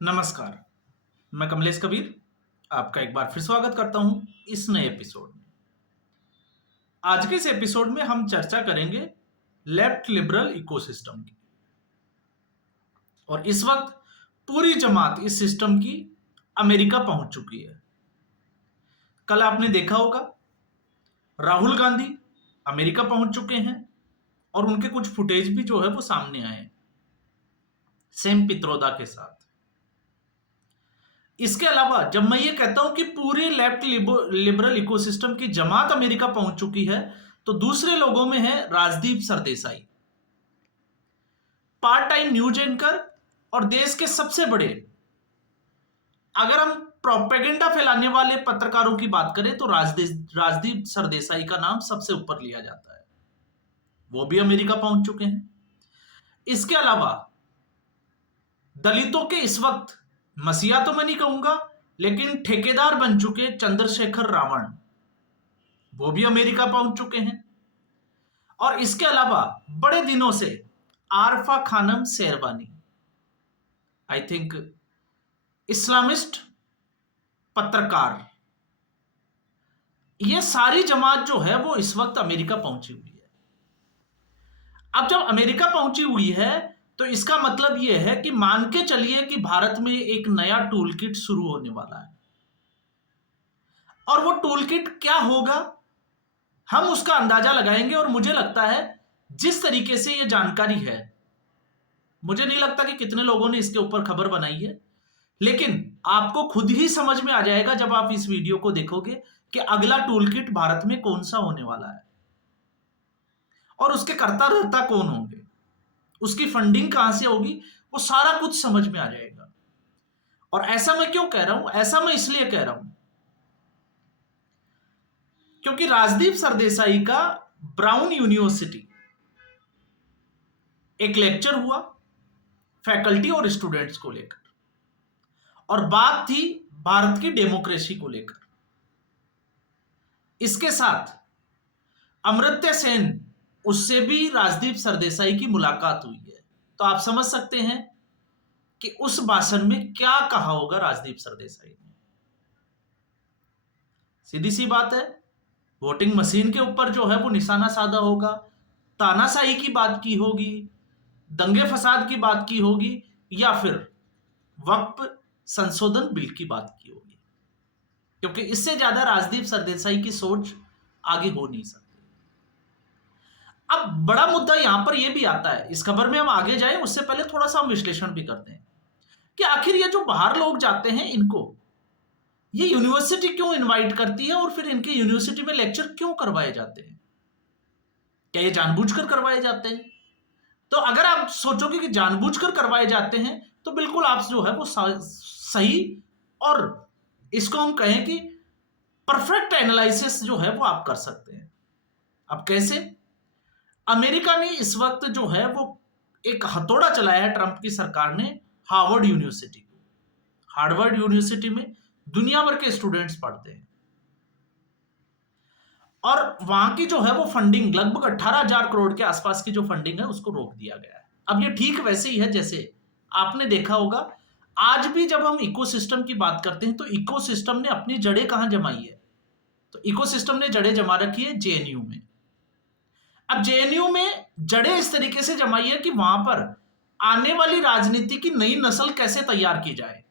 नमस्कार। मैं कमलेश कबीर आपका एक बार फिर स्वागत करता हूं इस नए एपिसोड में। आज के इस एपिसोड में हम चर्चा करेंगे लेफ्ट लिबरल इकोसिस्टम की। और इस वक्त पूरी जमात इस सिस्टम की अमेरिका पहुंच चुकी है। कल आपने देखा होगा राहुल गांधी अमेरिका पहुंच चुके हैं और उनके कुछ फुटेज भी जो है वो सामने आए हैं सेम पित्रोदा के साथ। इसके अलावा जब मैं ये कहता हूं कि पूरे लेफ्ट लिबरल इकोसिस्टम की जमात अमेरिका पहुंच चुकी है, तो दूसरे लोगों में है Rajdeep Sardesai, part time news anchor और देश के सबसे बड़े, अगर हम प्रोपेगेंडा फैलाने वाले पत्रकारों की बात करें तो राजदीप सरदेसाई का नाम सबसे ऊपर लिया जाता है। वो भी अमेरिका पहुंच चुके हैं। इसके अलावा दलितों के इस वक्त मसीहा तो मैं नहीं कहूंगा, लेकिन ठेकेदार बन चुके चंद्रशेखर रावण, वो भी अमेरिका पहुंच चुके हैं। और इसके अलावा बड़े दिनों से Arfa Khanum Sherwani, I think Islamist पत्रकार, ये सारी जमात जो है वो इस वक्त अमेरिका पहुंची हुई है। अब जब अमेरिका पहुंची हुई है तो इसका मतलब यह है कि मान के चलिए कि भारत में एक नया टूल किट शुरू होने वाला है। और वो टूल किट क्या होगा हम उसका अंदाजा लगाएंगे। और मुझे लगता है जिस तरीके से ये जानकारी है, मुझे नहीं लगता कि कितने लोगों ने इसके ऊपर खबर बनाई है, लेकिन आपको खुद ही समझ में आ जाएगा जब आप इस वीडियो को देखोगे कि अगला टूल किट भारत में कौन सा होने वाला है और उसके कर्ता धर्ता कौन होंगे, उसकी फंडिंग कहां से होगी, वो सारा कुछ समझ में आ जाएगा। और ऐसा मैं क्यों कह रहा हूं? ऐसा मैं इसलिए कह रहा हूं क्योंकि राजदीप सरदेसाई का ब्राउन यूनिवर्सिटी एक लेक्चर हुआ फैकल्टी और स्टूडेंट्स को लेकर, और बात थी भारत की डेमोक्रेसी को लेकर। इसके साथ अमर्त्य सेन, उससे भी राजदीप सरदेसाई की मुलाकात हुई है। तो आप समझ सकते हैं कि उस भाषण में क्या कहा होगा राजदीप सरदेसाई ने। सीधी सी बात है, वोटिंग मशीन के ऊपर जो है वो निशाना साधा होगा, तानाशाही की बात की होगी, दंगे फसाद की बात की होगी, या फिर वक्फ संशोधन बिल की बात की होगी, क्योंकि इससे ज्यादा राजदीप सरदेसाई की सोच आगे हो नहीं सकती। अब बड़ा मुद्दा यहां पर यह भी आता है, इस खबर में हम आगे जाए उससे पहले थोड़ा सा हम विश्लेषण भी करते हैं कि आखिर ये जो बाहर लोग जाते हैं, इनको ये यूनिवर्सिटी क्यों इनवाइट करती है और फिर इनके यूनिवर्सिटी में लेक्चर क्यों करवाए जाते हैं? क्या ये जानबूझकर करवाए जाते हैं? तो अगर आप सोचोगे कि जानबूझकर करवाए जाते हैं तो बिल्कुल आप जो है वो सही, और इसको हम कहें कि परफेक्ट एनालिसिस जो है वो आप कर सकते हैं। अब कैसे? अमेरिका ने इस वक्त जो है वो एक हथौड़ा चलाया है, ट्रंप की सरकार ने, हार्वर्ड यूनिवर्सिटी को। हार्वर्ड यूनिवर्सिटी में दुनिया भर के स्टूडेंट्स पढ़ते हैं और वहां की जो है वो फंडिंग लगभग 18,000 करोड़ के आसपास की जो फंडिंग है उसको रोक दिया गया है। अब ये ठीक वैसे ही है जैसे आपने देखा होगा, आज भी जब हम इकोसिस्टम की बात करते हैं तो इकोसिस्टम ने अपनी जड़ें कहां जमाई है? तो इकोसिस्टम ने जड़ें जमा रखी है जेएनयू में। अब जेएनयू में जड़ें इस तरीके से जमाई है कि वहां पर आने वाली राजनीति की नई नस्ल कैसे तैयार की जाए,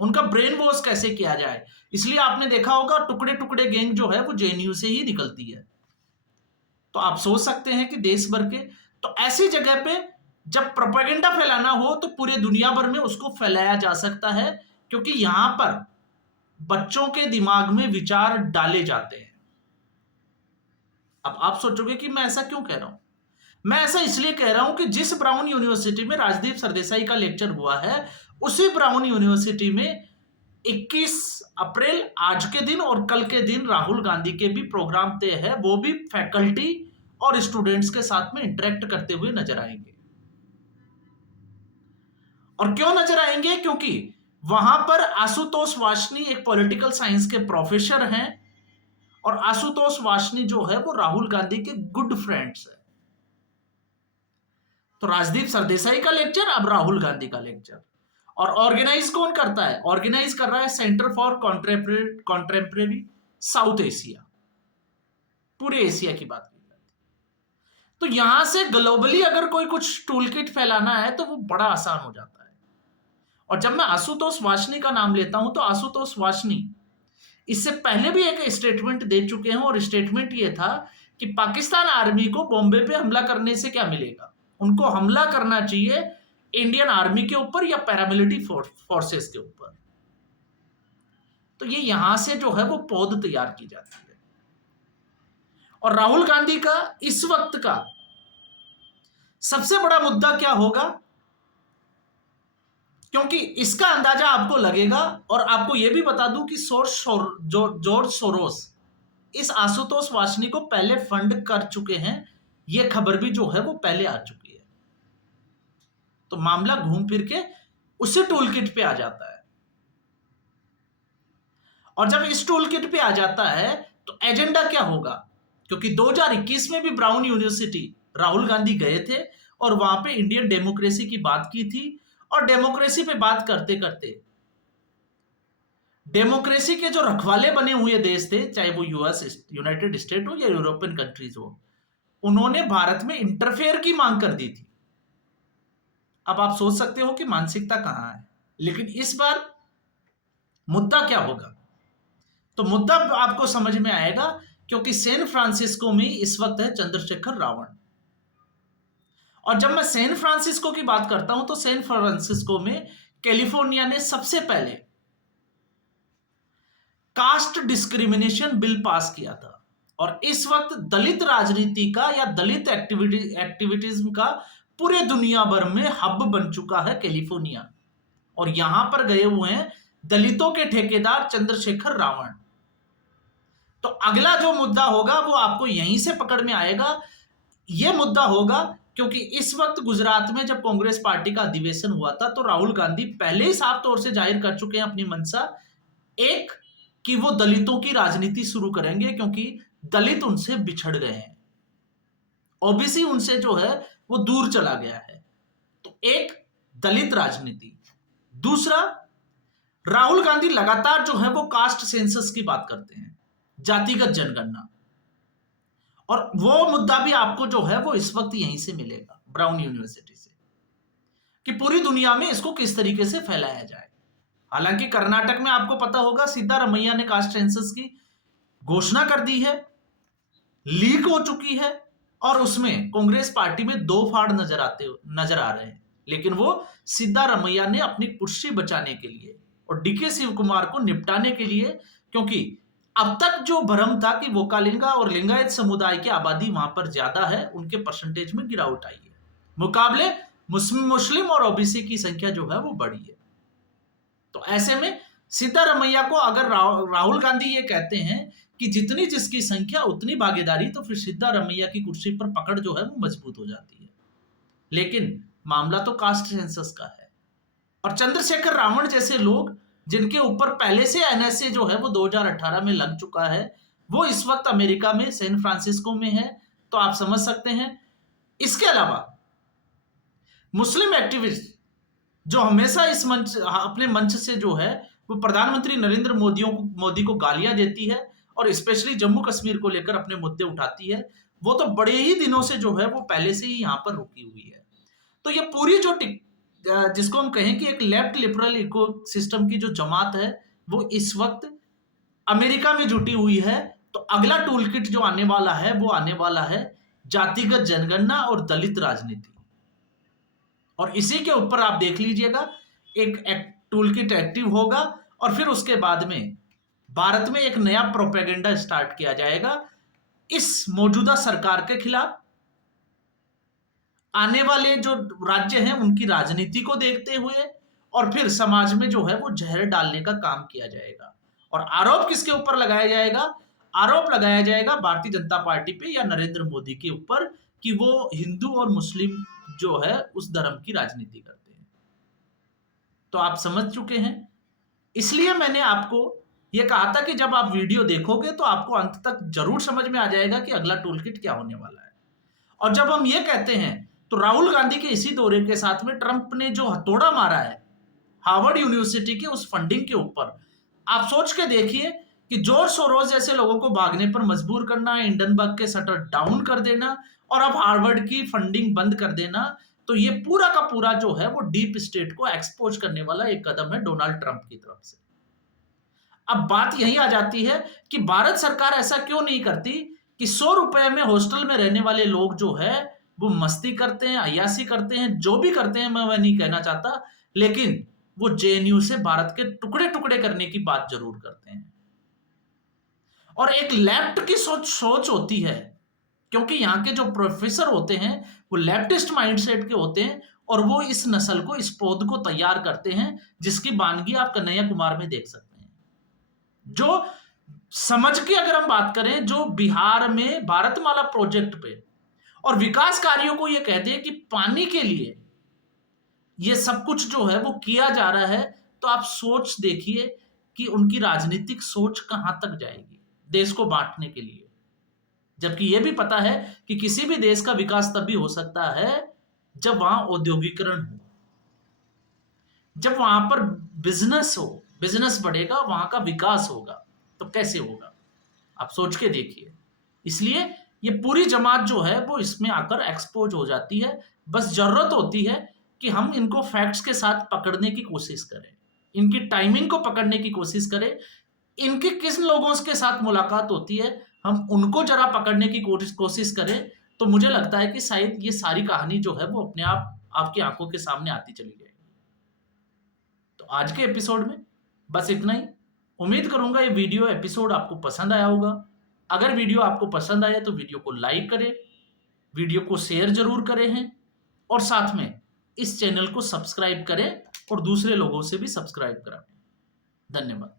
उनका ब्रेन वॉश कैसे किया जाए। इसलिए आपने देखा होगा टुकड़े टुकड़े गैंग जो है वो जेएनयू से ही निकलती है। तो आप सोच सकते हैं कि देश भर के, तो ऐसी जगह पे जब प्रोपेगेंडा फैलाना हो तो पूरे दुनिया भर में उसको फैलाया जा सकता है, क्योंकि यहां पर बच्चों के दिमाग में विचार डाले जाते हैं। अब आप सोचोगे कि मैं ऐसा क्यों कह रहा हूं? मैं ऐसा इसलिए कह रहा हूं कि जिस ब्राउन यूनिवर्सिटी में राजदीप सरदेसाई का लेक्चर हुआ है, उसी ब्राउन यूनिवर्सिटी में 21 अप्रैल आज के दिन और कल के दिन राहुल गांधी के भी प्रोग्राम तय है। वो भी फैकल्टी और स्टूडेंट्स के साथ में इंटरेक्ट करते हुए नजर आएंगे। और क्यों नजर आएंगे? क्योंकि वहां पर आशुतोष वासनी एक पॉलिटिकल साइंस के प्रोफेसर हैं और आशुतोष वासनी जो है वो राहुल गांधी के गुड फ्रेंड्स है। तो राजदीप सरदेसाई का लेक्चर, अब राहुल गांधी का लेक्चर। और ऑर्गेनाइज कौन करता है? ऑर्गेनाइज कर रहा है centre for contemporary south Asia, पूरे एशिया की बात की जाती है। तो यहां से ग्लोबली अगर कोई कुछ टूल किट फैलाना है तो वो बड़ा आसान हो जाता है। और जब मैं आशुतोष वासनी का नाम लेता हूं तो आशुतोष वासनी इससे पहले भी एक स्टेटमेंट दे चुके हैं, और स्टेटमेंट ये था कि पाकिस्तान आर्मी को बॉम्बे पे हमला करने से क्या मिलेगा, उनको हमला करना चाहिए इंडियन आर्मी के ऊपर या पैरामिलिट्री फोर्सेस के ऊपर। तो ये यहां से जो है वो पौध तैयार की जाती है। और राहुल गांधी का इस वक्त का सबसे बड़ा मुद्दा क्या होगा, क्योंकि इसका अंदाजा आपको लगेगा, और आपको यह भी बता दूं कि जॉर्ज सोरोस इस आशुतोष वासनी को पहले फंड कर चुके हैं। यह खबर भी जो है वो पहले आ चुकी है। तो मामला घूम फिर के उसी टूल किट पे आ जाता है। और जब इस टूल किट पे आ जाता है तो एजेंडा क्या होगा, क्योंकि 2021 में भी ब्राउन यूनिवर्सिटी राहुल गांधी गए थे और वहां पे इंडियन डेमोक्रेसी की बात की थी। और डेमोक्रेसी पे बात करते करते डेमोक्रेसी के जो रखवाले बने हुए देश थे, चाहे वो यूएस यूनाइटेड स्टेट हो या यूरोपियन कंट्रीज हो, उन्होंने भारत में इंटरफेयर की मांग कर दी थी। अब आप सोच सकते हो कि मानसिकता कहां है। लेकिन इस बार मुद्दा क्या होगा, तो मुद्दा आपको समझ में आएगा, क्योंकि सैन फ्रांसिस्को में इस वक्त है चंद्रशेखर रावण। और जब मैं सैन फ्रांसिस्को की बात करता हूं तो सैन फ्रांसिस्को में कैलिफोर्निया ने सबसे पहले कास्ट डिस्क्रिमिनेशन बिल पास किया था। और इस वक्त दलित राजनीति का या दलित एक्टिविटीज्म का पूरे दुनिया भर में हब बन चुका है कैलिफोर्निया। और यहां पर गए हुए हैं दलितों के ठेकेदार चंद्रशेखर रावण। तो अगला जो मुद्दा होगा वो आपको यहीं से पकड़ में आएगा। यह मुद्दा होगा क्योंकि इस वक्त गुजरात में जब कांग्रेस पार्टी का अधिवेशन हुआ था तो राहुल गांधी पहले ही साफ तौर से जाहिर कर चुके हैं अपनी मंशा, एक कि वो दलितों की राजनीति शुरू करेंगे, क्योंकि दलित उनसे बिछड़ गए हैं, ओबीसी उनसे जो है वो दूर चला गया है। तो एक दलित राजनीति, दूसरा राहुल गांधी लगातार जो है वो कास्ट सेंसस की बात करते हैं, जातिगत जनगणना। और वो मुद्दा भी आपको जो है वो इस वक्त यहीं से मिलेगा ब्राउन यूनिवर्सिटी से, कि पूरी दुनिया में इसको किस तरीके से फैलाया जाए। हालांकि कर्नाटक में आपको पता होगा सिद्धारमैया ने कास्ट सेंसस की घोषणा कर दी है, लीक हो चुकी है, और उसमें कांग्रेस पार्टी में दो फाड़ नजर आ रहे हैं। लेकिन वो सिद्धारमैया ने अपनी कुर्सी बचाने के लिए और डीके शिव कुमार को निपटाने के लिए, क्योंकि अब तक जो भ्रम था कि वोकालिंगा और लिंगायत समुदाय की आबादी वहां पर ज्यादा है, उनके परसेंटेज में गिरावट आई है, मुकाबले मुस्लिम और ओबीसी की संख्या जो है वो बढ़ी है। तो ऐसे में सिद्धारमैया को अगर राहुल गांधी ये कहते हैं कि जितनी जिसकी संख्या उतनी भागीदारी, तो फिर सिद्धारमैया की कुर्सी पर पकड़ जो है वो मजबूत हो जाती है। लेकिन मामला तो कास्ट सेंसस का है, और चंद्रशेखर रावण जैसे लोग जिनके ऊपर पहले से एनएसए जो है वो 2018 में लग चुका है, वो इस वक्त अमेरिका में सैन फ्रांसिस्को में है। तो आप समझ सकते हैं। इसके अलावा मुस्लिम एक्टिविस्ट जो हमेशा इस मंच अपने मंच से जो है वो प्रधानमंत्री नरेंद्र मोदी को गालियां देती है और स्पेशली जम्मू कश्मीर को लेकर अपने मुद्दे उठाती है, वो तो बड़े ही दिनों से जो है वो पहले से ही यहां पर रुकी हुई है। तो ये पूरी जो जिसको हम कहें कि एक लेफ्ट लिबरल इकोसिस्टम की जो जमात है वो इस वक्त अमेरिका में जुटी हुई है। तो अगला टूल किट जो आने वाला है वो आने वाला है जातिगत जनगणना और दलित राजनीति। और इसी के ऊपर आप देख लीजिएगा एक टूल किट एक्टिव होगा, और फिर उसके बाद में भारत में एक नया प्रोपेगेंडा स्टार्ट किया जाएगा इस मौजूदा सरकार के खिलाफ। आने वाले जो राज्य हैं उनकी राजनीति को देखते हुए, और फिर समाज में जो है वो जहर डालने का काम किया जाएगा। और आरोप किसके ऊपर लगाया जाएगा? आरोप लगाया जाएगा भारतीय जनता पार्टी पे या नरेंद्र मोदी के ऊपर कि वो हिंदू और मुस्लिम जो है उस धर्म की राजनीति करते हैं। तो आप समझ चुके हैं। इसलिए मैंने आपको यह कहा था कि जब आप वीडियो देखोगे तो आपको अंत तक जरूर समझ में आ जाएगा कि अगला टूल किट क्या होने वाला है। और जब हम ये कहते हैं तो राहुल गांधी के इसी दौरे के साथ में ट्रंप ने जो हथौड़ा मारा है हार्वर्ड यूनिवर्सिटी के उस फंडिंग के ऊपर। आप सोच के देखिए कि जॉर्ज सोरोस जैसे लोगों को भागने पर मजबूर करना, हिंडनबर्ग के शटर डाउन कर देना और अब हार्वर्ड की फंडिंग बंद कर देना, तो ये पूरा का पूरा जो है वो डीप स्टेट को एक्सपोज करने वाला एक कदम है डोनाल्ड ट्रंप की तरफ से। अब बात यही आ जाती है कि भारत सरकार ऐसा क्यों नहीं करती कि 100 रुपए में हॉस्टल में रहने वाले लोग जो है वो मस्ती करते हैं, अय्यासी करते हैं, जो भी करते हैं, मैं वह नहीं कहना चाहता, लेकिन वो जेएनयू से भारत के टुकड़े टुकड़े करने की बात जरूर करते हैं। और एक लेफ्ट की सोच सोच होती है, क्योंकि यहाँ के जो प्रोफेसर होते हैं वो लेफ्टिस्ट माइंडसेट के होते हैं और वो इस नस्ल को, इस पौध को तैयार करते हैं, जिसकी वानगी आप कन्हैया कुमार में देख सकते हैं। जो समझ के अगर हम बात करें, जो बिहार में भारतमाला प्रोजेक्ट पे और विकास कार्यों को ये कहते हैं कि पानी के लिए ये सब कुछ जो है वो किया जा रहा है, तो आप सोच देखिए कि उनकी राजनीतिक सोच कहां तक जाएगी देश को बांटने के लिए। जबकि ये भी पता है कि किसी भी देश का विकास तब भी हो सकता है जब वहां औद्योगिकरण हो, जब वहां पर बिजनेस हो, बिजनेस बढ़ेगा, वहां का विकास होगा। तो कैसे होगा, आप सोच के देखिए। इसलिए ये पूरी जमात जो है वो इसमें आकर एक्सपोज हो जाती है। बस जरूरत होती है कि हम इनको फैक्ट्स के साथ पकड़ने की कोशिश करें, इनकी टाइमिंग को पकड़ने की कोशिश करें, इनके किस लोगों के साथ मुलाकात होती है हम उनको जरा पकड़ने की कोशिश करें, तो मुझे लगता है कि शायद ये सारी कहानी जो है वो अपने आप आपकी आंखों के सामने आती चली जाएगी। तो आज के एपिसोड में बस इतना ही। उम्मीद करूंगा ये वीडियो एपिसोड आपको पसंद आया होगा। अगर वीडियो आपको पसंद आया तो वीडियो को लाइक करें, वीडियो को शेयर जरूर करें हैं, और साथ में इस चैनल को सब्सक्राइब करें और दूसरे लोगों से भी सब्सक्राइब कराएं। धन्यवाद।